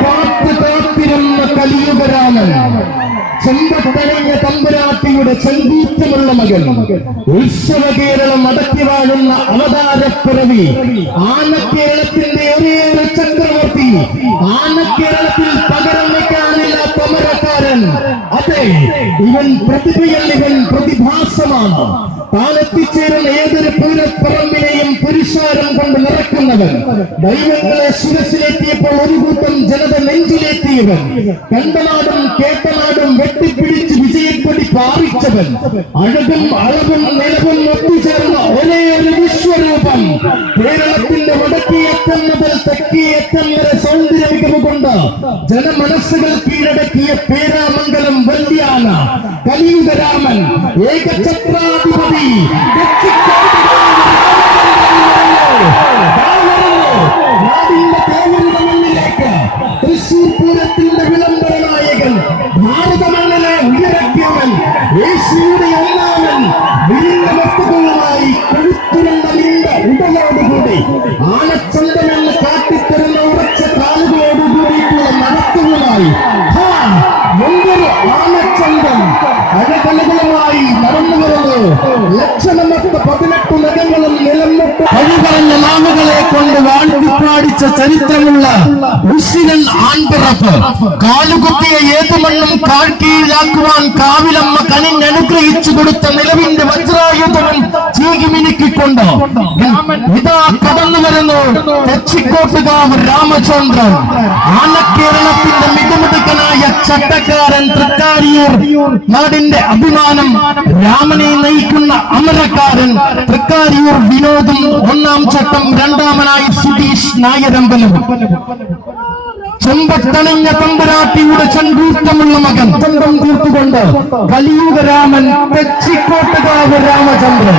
കാത്തിരുന്ന കലിയുഗരാമൻ, ചെമ്പട്ടണിഞ്ഞ തമ്പുരാട്ടിയുടെ ചെങ്കൂറ്റമുള്ള മകൻ, ഉത്സവ കേരളം അടക്കി വാഴുന്ന അവതാരപ്പിറവി, ആനക്കേരളത്തിന്റെ ഒരേയൊരു ചക്രവർത്തി, ആനക്കേരളത്തിൽ പകരം വയ്ക്കാനില്ലാത്ത അമരക്കാരൻ. അതെ, ഇവൻ പ്രതിഭയല്ല, ഇവൻ പ്രതിഭാസമാണ്. താനെത്തിച്ചേരുന്ന ഏതൊരു പൂരപ്പറമ്പിനെയും പുരുഷാരം കൊണ്ട് നിറക്കുന്നവൻ, ദൈവങ്ങളെ ശിരസിലെത്തിയപ്പോൾ ഒരു കൂട്ടം ജനത നെഞ്ചിലെത്തിയവൻ, കണ്ടനാടും കേട്ടനാടും വെട്ടിപ്പിടിച്ച് വിജയക്കൊടി പാറിച്ചവൻ, അഴകും അളവും നിലവും ഒത്തുചേർന്ന ഒരേ ഒരു വിശ്വരൂപം. കേരളത്തിന്റെ വടക്കേയറ്റം മുതൽ തെക്കേയറ്റം വരെ സൗന്ദര്യ മികവ് കൊണ്ട് ജനമനസ്സുകൾ കീഴടക്കിയ പേരാമംഗലം വല്യാന കലിയുഗരാമൻ, ഏകഛത്രാധിപതി, നാടിന്റെ തേവരുടെ മണ്ണിലേക്ക് തൃശൂർ പൂരത്തിന്റെ വിളംബര നായകൻ, ഭാരത മണ്ണിലെ ഉയരക്കിയവൻ, യേശുയുടെ ഒന്നാമൻ, വിരുന്ന വസ്തുക്കളുമായി കൊഴുത്തുരുണ്ട നീണ്ട ഉടലോടുകൂടി ആനച്ചന്തമെന്ന് കാട്ടിത്തരുന്ന ഉറച്ച കാലുകളോടുകൂടിയിട്ടുള്ള നടത്തുകളായി എന്തൊരു ആനച്ചന്തം അഴകലകളുമായി നടന്നു വരുന്നു. ലക്ഷണമൊത്ത 18 നഗരങ്ങളും നിലനിട്ട് കഴിവറഞ്ഞ നാമകളെ കൊണ്ട് വാഴ്ത്തിപ്പാടിച്ച ചരിത്രമുള്ള മുസ്ലിം ആൺപിറപ്പ്, കാലുകുത്തിയ ഏതു മണ്ണും കാഴ്കീഴിലാക്കുവാൻ കാവിലമ്മ കനിഞ്ഞനുഗ്രഹിച്ചു കൊടുത്ത നിലവിന്റെ വജ്രായുധവും ചീകിമിനുക്കിക്കൊണ്ട് ഇതാ കടന്നു വരുന്നു തെച്ചിക്കോട്ടുകാവ് രാമചന്ദ്രൻ, ആനക്കേരളത്തിന്റെ മികമിടുക്കനായ ചട്ടക്കാരൻ, തൃക്കാരിയൂർ നാടിന്റെ അഭിമാനം, രാമനെ നയിക്കുന്ന അമരക്കാരൻ, തൃക്കാരിയൂർ വിനോദും, ഒന്നാം ചട്ടം, രണ്ടാമനായി സുധീഷ് നായരമ്പലം. ചെമ്പട്ടണിഞ്ഞ തമ്പുരാട്ടിയുടെ ചങ്കൂറ്റമുള്ള മകൻ, ചന്തം തീർത്തുകൊണ്ട് കലിയുഗരാമൻ, തെച്ചിക്കോട്ടുകാവ് രാമചന്ദ്രൻ.